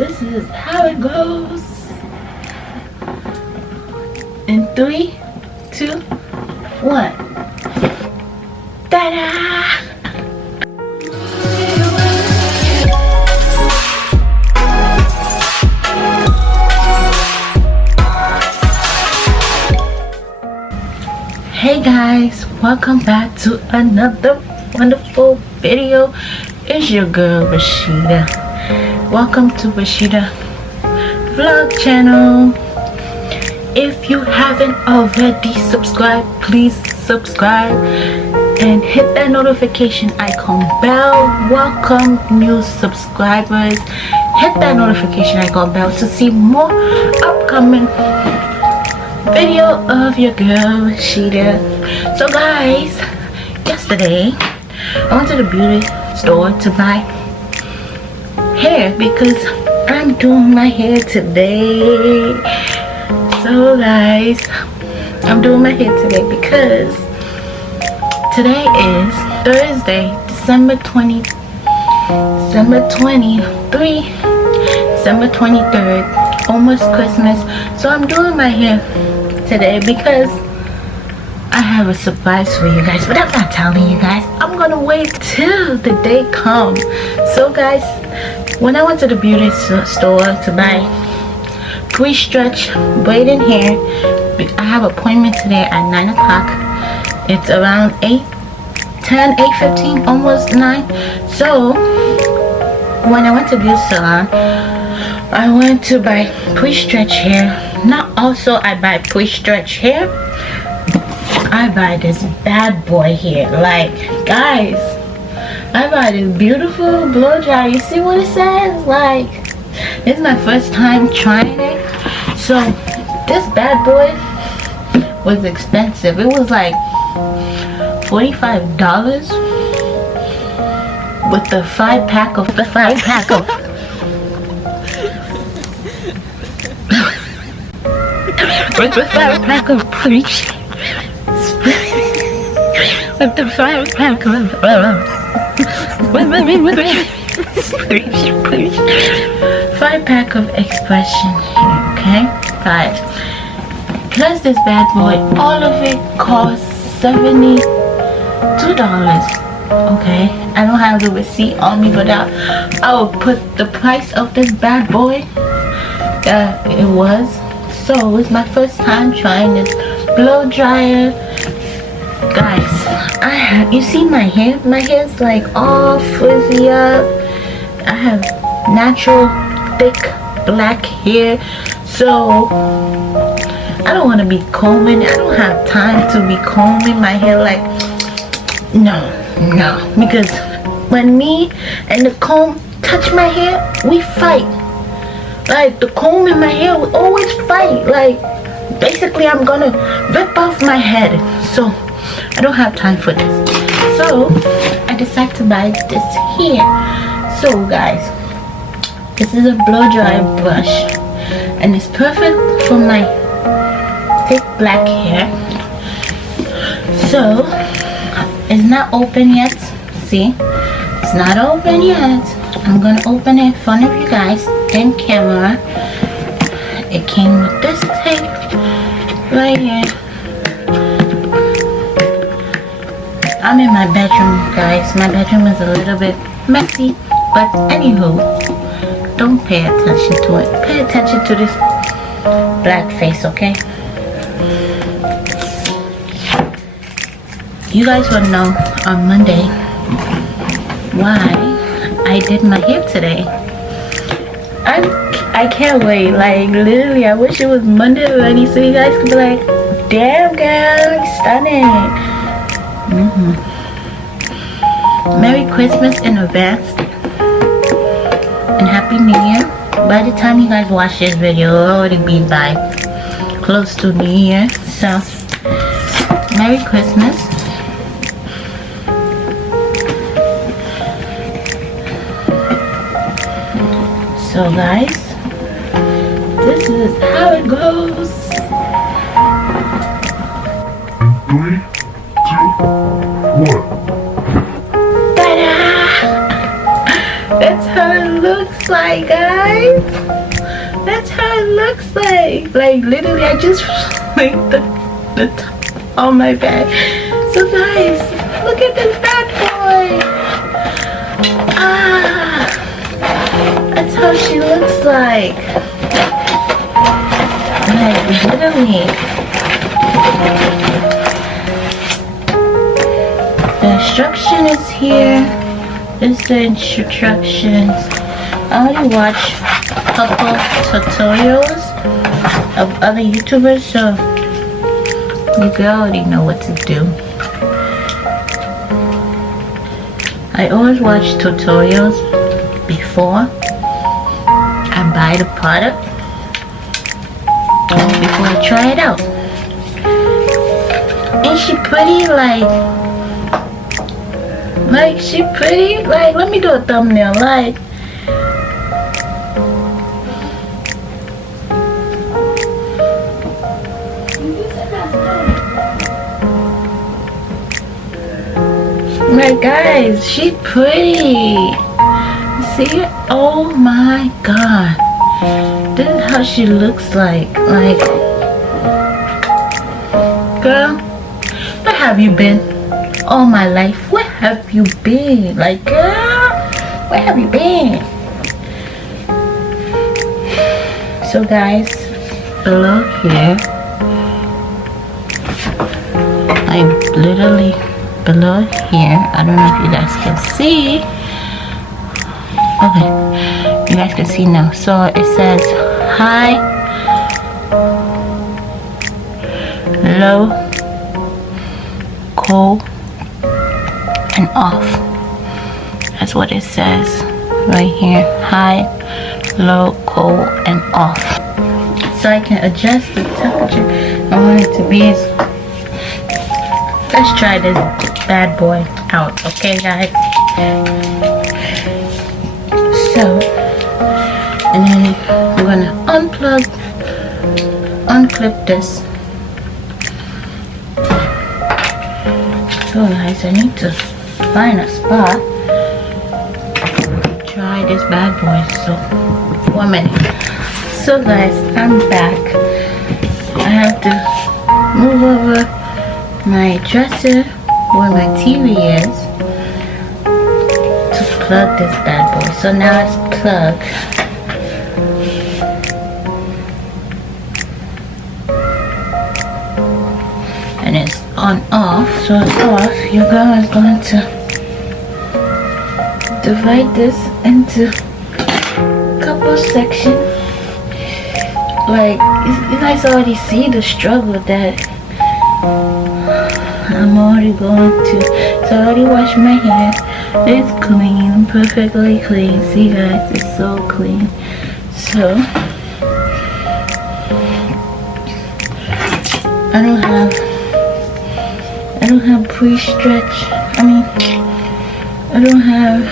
This is how it goes. In 3, 2, 1. Ta-da! Hey guys, welcome back to another wonderful video. It's your girl Rashida. Welcome to Rashida Vlog channel. If you haven't already subscribed, please subscribe and hit that notification icon bell. Welcome new subscribers. Hit that notification icon bell to see more upcoming video of your girl Rashida. So guys, yesterday I went to the beauty store to buy hair because I'm doing my hair today. So guys, I'm doing my hair today because today is Thursday, December 23rd, December 23rd, almost Christmas. So I'm doing my hair today because I have a surprise for you guys, but I'm not telling you guys. I'm gonna wait till the day comes. So guys, when I went to the beauty store to buy pre-stretch braiding hair, I have an appointment today at 9 o'clock. It's around 8:15, almost 9. So when I went to beauty salon, I went to buy pre-stretch hair. Not also I buy pre-stretch hair, I buy this bad boy hair. Like guys, I buy this beautiful blow dry. You see what it says? Like, this is my first time trying it. So this bad boy was expensive. It was like $45 with the 5-pack of with the 5-pack of preach. With the 5-pack of 5-pack of expression here, okay? 5. Plus this bad boy, all of it costs $72. Okay, I don't have the receipt on me, but I will put the price of this bad boy that it was. So it's my first time trying this blow dryer. Guys, you see my hair? My hair's like all frizzy up. I have natural thick black hair, so I don't want to be combing. I don't have time to be combing my hair. Like, no, because when me and the comb touch my hair, we fight. Like, the comb in my hair, we always fight. Like, basically I'm gonna rip off my head. So I don't have time for this. So I decided to buy this here. So guys, this is a blow dry brush and it's perfect for my thick black hair. So it's not open yet. See, it's not open yet. I'm gonna open it in front of you guys in camera. It came with this tape right here. I'm in my bedroom, guys. My bedroom is a little bit messy, but anywho, don't pay attention to it. Pay attention to this black face, okay? You guys will know on Monday why I did my hair today. I can't wait. Like, literally, I wish it was Monday already so you guys could be like, damn girl, stunning. Merry Christmas in advance and Happy New Year. By the time you guys watch this video, it'll already be by close to New Year. So Merry Christmas. So guys, this is how it goes. 3, 2, 1. Ta-da! That's how it looks like, guys. That's how it looks like. Like literally, I just like the top on my bag. So guys, look at this bad boy. Ah, that's how she looks like. Like literally. The instruction is here. This is the instructions. I already watched a couple tutorials of other YouTubers, so you already know what to do. I always watch tutorials before I buy the product, before I try it out. Ain't she pretty? Like she pretty? Like, let me do a thumbnail. Like, guys, she pretty. See? Oh my god. This is how she looks like. Like, girl, where have you been all my life? Where have you been? Like, girl, where have you been? So guys, below here, I'm literally below here. I don't know if you guys can see. Okay, you guys can see now. So it says high, low, cold, and off. That's what it says right here. High, low, cold, and off. So I can adjust the temperature I want it to be. Let's try this bad boy out, okay guys? So, and then I'm gonna unclip this. So guys, I need to find a spot. Try this bad boy. So, 1 minute. So guys, I'm back. I have to move over my dresser where my TV is to plug this bad boy. So now it's plugged. And it's on off. So it's off. Your girl is going to divide this into a couple sections. Like, you guys already see the struggle that I'm already going to. So I already washed my hair. It's clean, perfectly clean. See guys, it's so clean. So I don't have pre-stretch. I don't have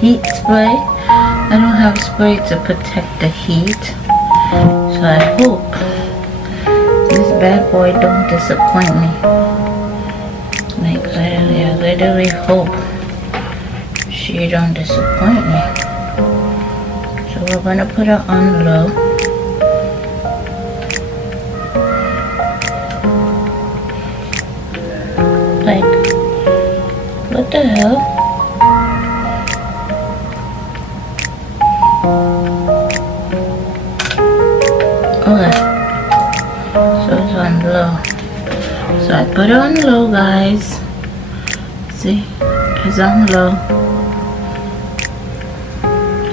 heat spray. I don't have spray to protect the heat. So I hope this bad boy don't disappoint me. Like literally, I literally hope she don't disappoint me. So we're gonna put her on low. Like, what the hell? Okay. So it's on low. So I put it on low, guys. See, it's on low.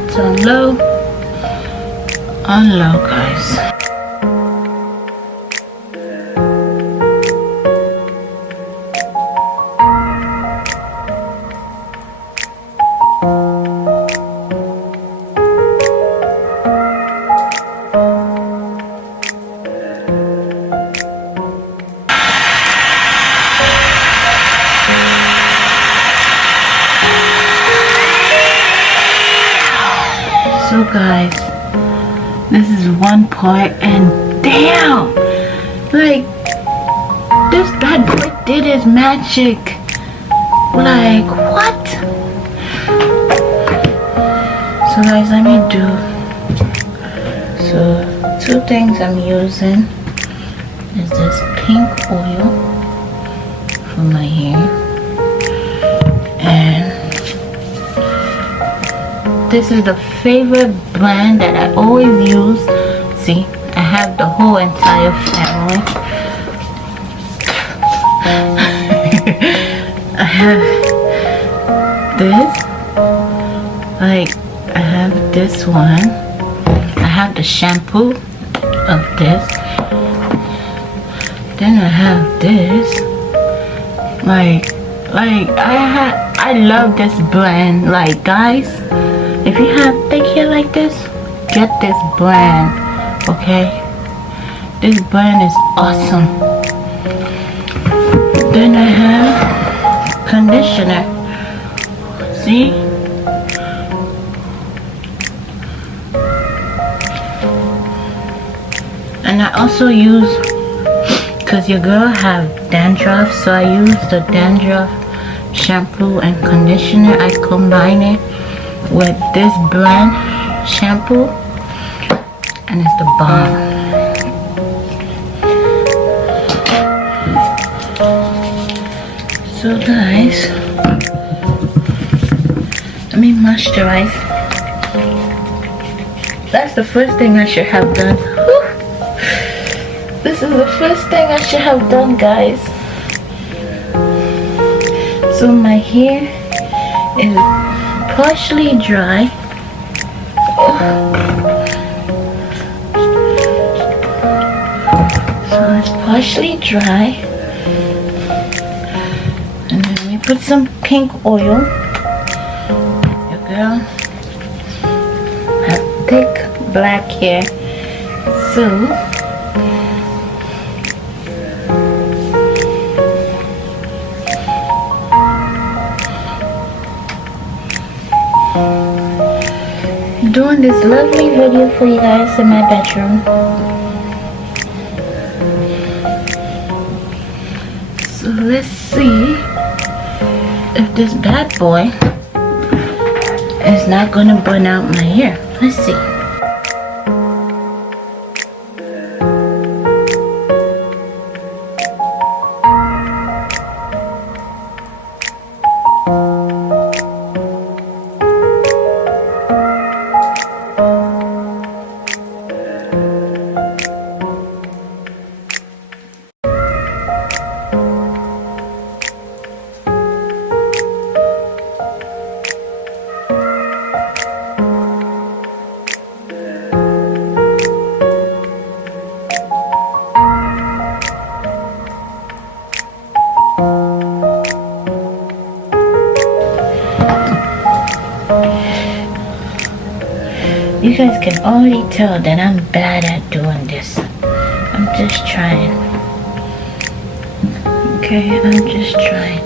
It's on low. On low, guys. So guys, this is one part and damn, like this bad boy did his magic. Like what? So guys, let me do, so 2 things I'm using is this pink oil for my hair, and this is the favorite brand that I always use. See, I have the whole entire family. I have this, like I have this one. I have the shampoo of this. Then I have this. I love this brand. Like guys, if you have thick hair like this, get this brand. Okay, this brand is awesome. Then I have conditioner. See, and I also use, because your girl have dandruff, so I use the dandruff shampoo and conditioner. I combine it with this brand shampoo, and it's the bomb. So guys, let me moisturize. That's the first thing I should have done. Whew. This is the first thing I should have done, guys. So my hair is partially dry. So it's partially dry. And then we put some pink oil. Your girl has thick black hair. So doing this lovely video for you guys in my bedroom. So let's see if this bad boy is not gonna burn out my hair. Let's see. You guys can already tell that I'm bad at doing this. I'm just trying. Okay, I'm just trying.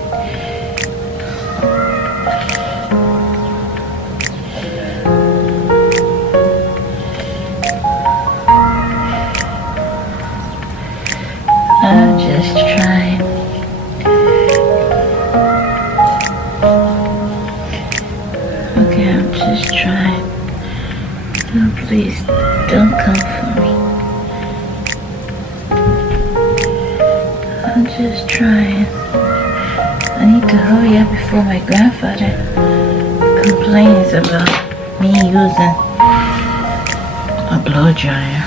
I'm just trying. Okay, I'm just trying. Oh, please don't come for me. I'm just trying. I need to hurry up before my grandfather complains about me using a blow dryer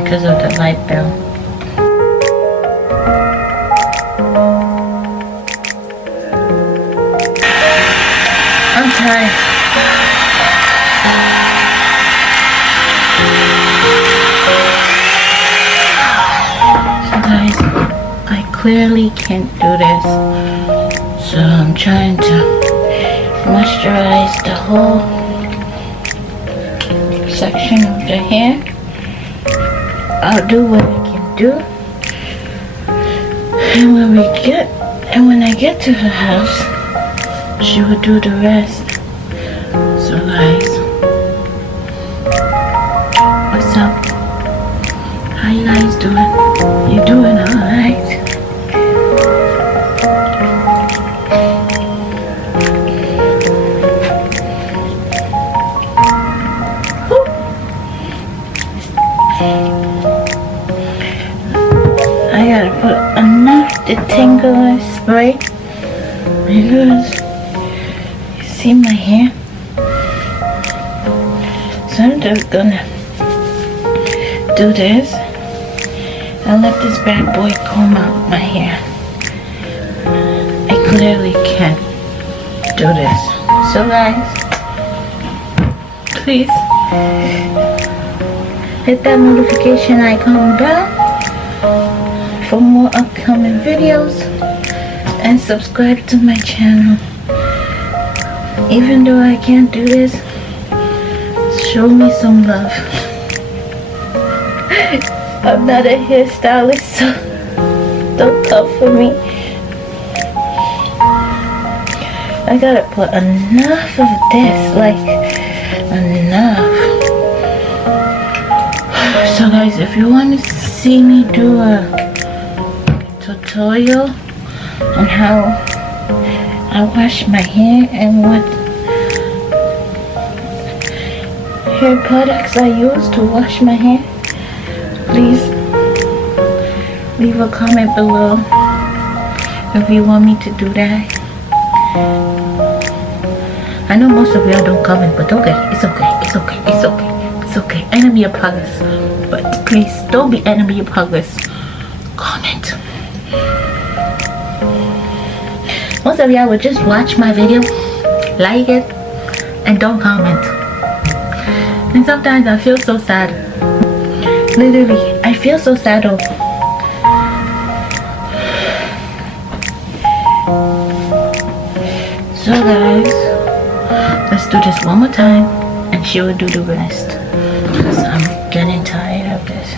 because of the light bill. I'm tired. Guys, I clearly can't do this, so I'm trying to moisturize the whole section of the hair. I'll do what I can do, and when I get to her house, she will do the rest. So guys, what's up? How you guys doing? You doing alright? I gotta put enough detangler spray because you see my hair. So I'm just gonna do this and let this bad boy comb out my hair. I clearly can't do this. So guys, please hit that notification icon bell for more upcoming videos and subscribe to my channel. Even though I can't do this, show me some love. I'm not a hairstylist, so don't come for me. I gotta put enough of this, like enough. So guys, if you want to see me do a tutorial on how I wash my hair and what hair products I use to wash my hair, please leave a comment below if you want me to do that. I know most of y'all don't comment, but okay, it's okay, it's okay, it's okay, it's okay. Enemy of progress, but please don't be enemy of progress. Comment. Most of y'all would just watch my video, like it, and don't comment. And sometimes I feel so sad. Literally, I feel so sad though. So guys, let's do this one more time and she will do the rest, because I'm getting tired of this.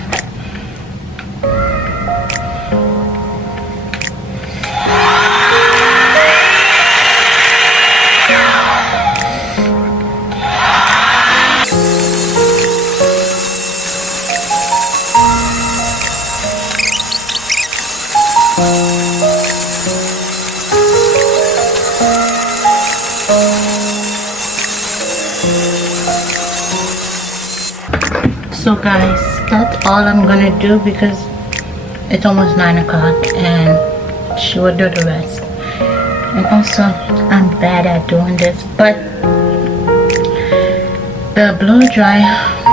So guys, that's all I'm gonna do because it's almost 9 o'clock and she will do the rest. And also, I'm bad at doing this, but the blow dry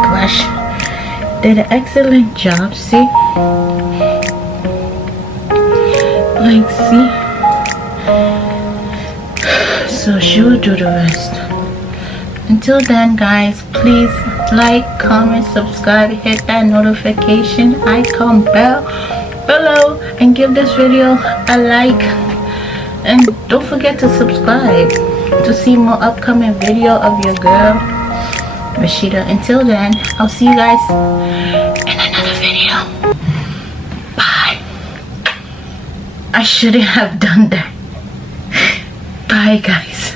brush did an excellent job. See? Like, see? So she will do the rest. Until then guys, please like, comment, subscribe, hit that notification icon bell below and give this video a like, and don't forget to subscribe to see more upcoming video of your girl Rashida. Until then, I'll see you guys in another video. Bye. I shouldn't have done that. Bye guys.